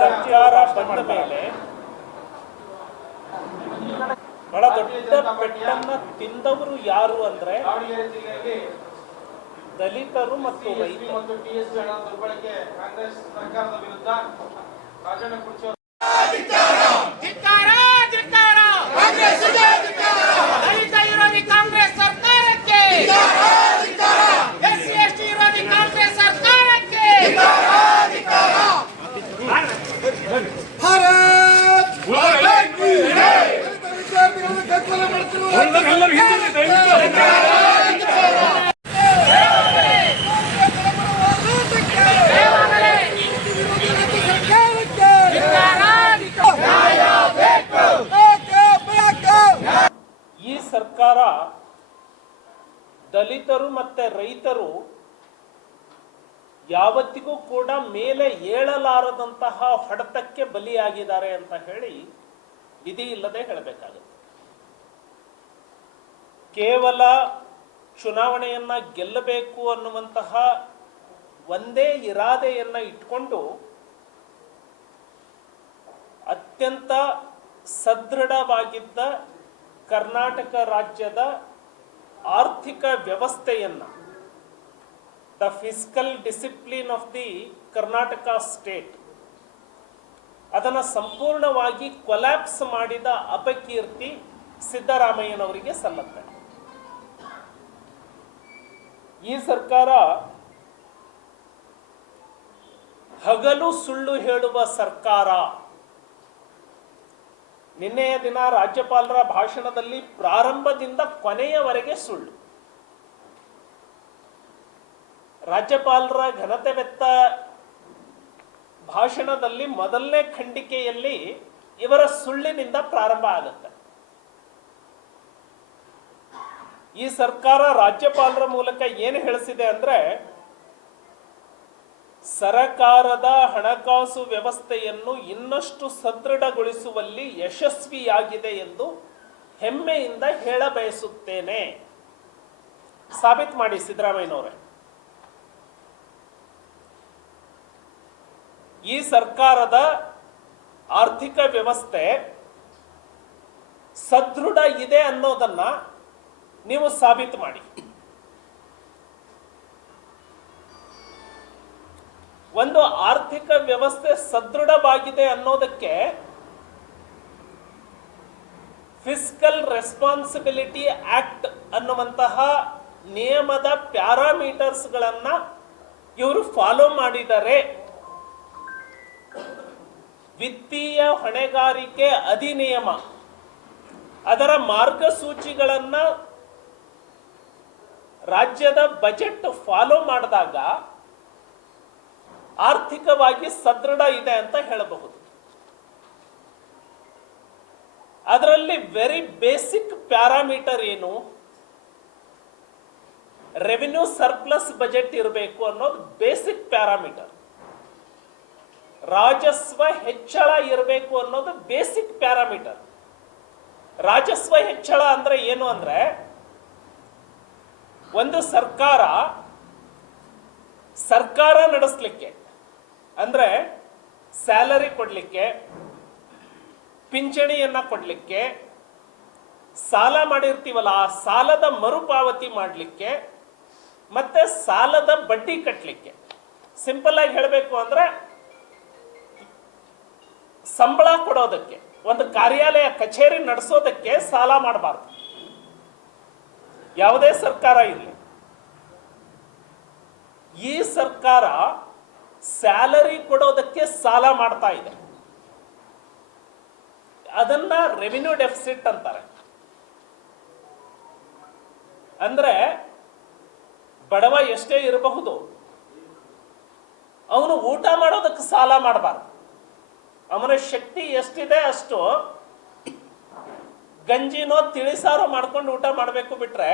ಸರ್ಕಾರ ಬಂದ ಮೇಲೆ ಬಹಳ ದೊಡ್ಡ ಪೆಟ್ಟನ್ನ ತಿಂದವರು ಯಾರು ಅಂದ್ರೆ ದಲಿತರು ಮತ್ತು ರೈತರು. ದುರ್ಬಳಕೆ ಕಾಂಗ್ರೆಸ್ ಸರ್ಕಾರದ ವಿರುದ್ಧ ರಾಜಣ್ಣ ಕುರ್ಚಿ ದಲಿತ ವಿರೋಧಿ ಕಾಂಗ್ರೆಸ್ ಸರ್ಕಾರಕ್ಕೆ, ಎಸ್ಸಿ ಎಸ್ಟಿ ವಿರೋಧಿ ಕಾಂಗ್ರೆಸ್ ಸರ್ಕಾರಕ್ಕೆ ಈ ಸರ್ಕಾರ ದಲಿತರು ಮತ್ತೆ ರೈತರು ಯಾವತ್ತಿಗೂ ಕೂಡ ಮೇಲೆ ಏಳಲಾರದಂತಹ ಹೊಡೆತಕ್ಕೆ ಬಲಿಯಾಗಿದ್ದಾರೆ ಅಂತ ಹೇಳಿ ವಿಧಿ ಇಲ್ಲದೆ ಹೇಳಬೇಕಾಗುತ್ತೆ. ಕೇವಲ ಚುನಾವಣೆಯನ್ನ ಗೆಲ್ಲಬೇಕು ಅನ್ನುವಂತಹ ಒಂದೇ ಇರಾದೆಯನ್ನ ಇಟ್ಕೊಂಡು ಅತ್ಯಂತ ಸದೃಢವಾಗಿದ್ದ ಕರ್ನಾಟಕ ರಾಜ್ಯದ ಆರ್ಥಿಕ ವ್ಯವಸ್ಥೆಯನ್ನ, the fiscal discipline of the Karnataka state, ಅದನ್ನು ಸಂಪೂರ್ಣವಾಗಿ ಕೊಲ್ಯಾಪ್ಸ್ ಮಾಡಿದ ಅಪಕೀರ್ತಿ ಸಿದ್ದರಾಮಯ್ಯನವರಿಗೆ ಸಲ್ಲುತ್ತೆ. ಈ ಸರ್ಕಾರ ಹಗಲು ಸುಳ್ಳು ಹೇಳುವ ಸರ್ಕಾರ. ನಿನ್ನೆಯ ದಿನ ರಾಜ್ಯಪಾಲರ ಭಾಷಣದಲ್ಲಿ ಪ್ರಾರಂಭದಿಂದ ಕೊನೆಯವರೆಗೆ ಸುಳ್ಳು. ರಾಜ್ಯಪಾಲರ ಘನತೆವೆತ್ತ ಭಾಷಣದಲ್ಲಿ ಮೊದಲನೇ ಖಂಡಿಕೆಯಲ್ಲಿ ಇವರ ಸುಳ್ಳಿನಿಂದ ಪ್ರಾರಂಭ ಆಗುತ್ತೆ. ಈ ಸರ್ಕಾರ ರಾಜ್ಯಪಾಲರ ಮೂಲಕ ಏನು ಹೇಳಿಸಿದೆ ಅಂದ್ರೆ, ಸರಕಾರದ ಹಣಕಾಸು ವ್ಯವಸ್ಥೆಯನ್ನು ಇನ್ನಷ್ಟು ಸದೃಢಗೊಳಿಸುವಲ್ಲಿ ಯಶಸ್ವಿಯಾಗಿದೆ ಎಂದು ಹೆಮ್ಮೆಯಿಂದ ಹೇಳ ಬಯಸುತ್ತೇನೆ. ಸಾಬೀತು ಮಾಡಿ ಸಿದ್ದರಾಮಯ್ಯನವರೇ. ಈ ಸರ್ಕಾರದ ಆರ್ಥಿಕ ವ್ಯವಸ್ಥೆ ಸದೃಢ ಇದೆ ಅನ್ನೋದನ್ನ ನೀವು ಸಾಬೀತು ಮಾಡಿ. ಒಂದು ಆರ್ಥಿಕ ವ್ಯವಸ್ಥೆ ಸದೃಢವಾಗಿದೆ ಅನ್ನೋದಕ್ಕೆ ಫಿಸ್ಕಲ್ ರೆಸ್ಪಾನ್ಸಿಬಿಲಿಟಿ ಆಕ್ಟ್ ಅನ್ನುವಂತಹ ನಿಯಮದ ಪ್ಯಾರಾಮೀಟರ್ಸ್ಗಳನ್ನ ಇವರು ಫಾಲೋ ಮಾಡಿದ್ದಾರೆ. ವಿತ್ತೀಯ ಹೊಣೆಗಾರಿಕೆ ಅಧಿನಿಯಮ ಅದರ ಮಾರ್ಗಸೂಚಿಗಳನ್ನ ರಾಜ್ಯದ ಬಜೆಟ್ ಫಾಲೋ ಮಾಡಿದಾಗ ಆರ್ಥಿಕವಾಗಿ ಸದೃಢ ಇದೆ ಅಂತ ಹೇಳಬಹುದು. ಅದರಲ್ಲಿ ವೆರಿ ಬೇಸಿಕ್ ಪ್ಯಾರಾಮೀಟರ್ ಏನು? ರೆವಿನ್ಯೂ ಸರ್ಪ್ಲಸ್ ಬಜೆಟ್ ಇರಬೇಕು ಅನ್ನೋದು ಬೇಸಿಕ್ ಪ್ಯಾರಾಮೀಟರ್. ರಾಜಸ್ವ ಹೆಚ್ಚಳ ಇರಬೇಕು ಅನ್ನೋದು ಬೇಸಿಕ್ ಪ್ಯಾರಾಮೀಟರ್. ರಾಜಸ್ವ ಹೆಚ್ಚಳ ಅಂದ್ರೆ ಏನು ಅಂದ್ರೆ, ಒಂದು ಸರ್ಕಾರ ನಡೆಸಲಿಕ್ಕೆ ಅಂದ್ರೆ ಸ್ಯಾಲರಿ ಕೊಡ್ಲಿಕ್ಕೆ, ಪಿಂಚಣಿಯನ್ನ ಕೊಡ್ಲಿಕ್ಕೆ, ಸಾಲ ಮಾಡಿರ್ತೀವಲ್ಲ ಆ ಸಾಲದ ಮರುಪಾವತಿ ಮಾಡಲಿಕ್ಕೆ, ಮತ್ತೆ ಸಾಲದ ಬಡ್ಡಿ ಕಟ್ಟಲಿಕ್ಕೆ. ಸಿಂಪಲ್ ಆಗಿ ಹೇಳಬೇಕು ಅಂದ್ರೆ ಸಂಬಳ ಕೊಡೋದಕ್ಕೆ, ಒಂದು ಕಾರ್ಯಾಲಯ ಕಚೇರಿ ನಡೆಸೋದಕ್ಕೆ ಸಾಲ ಮಾಡಬಾರ್ದು. ಯಾವುದೇ ಸರ್ಕಾರ ಇರಲಿ. ಈ ಸರ್ಕಾರ ಸ್ಯಾಲರಿ ಕೊಡೋದಕ್ಕೆ ಸಾಲ ಮಾಡ್ತಾ ಇದೆ. ಅದನ್ನ ರೆವಿನ್ಯೂ ಡೆಫಿಸಿಟ್ ಅಂತಾರೆ. ಅಂದ್ರೆ ಬಡವ ಎಷ್ಟೇ ಇರಬಹುದು, ಅವನು ಊಟ ಮಾಡೋದಕ್ಕೆ ಸಾಲ ಮಾಡಬಾರ್ದು. ಅವನ ಶಕ್ತಿ ಎಷ್ಟಿದೆ ಅಷ್ಟು ಗಂಜಿನೋ ತಿಳಿಸಾರೋ ಮಾಡ್ಕೊಂಡು ಊಟ ಮಾಡಬೇಕು. ಬಿಟ್ರೆ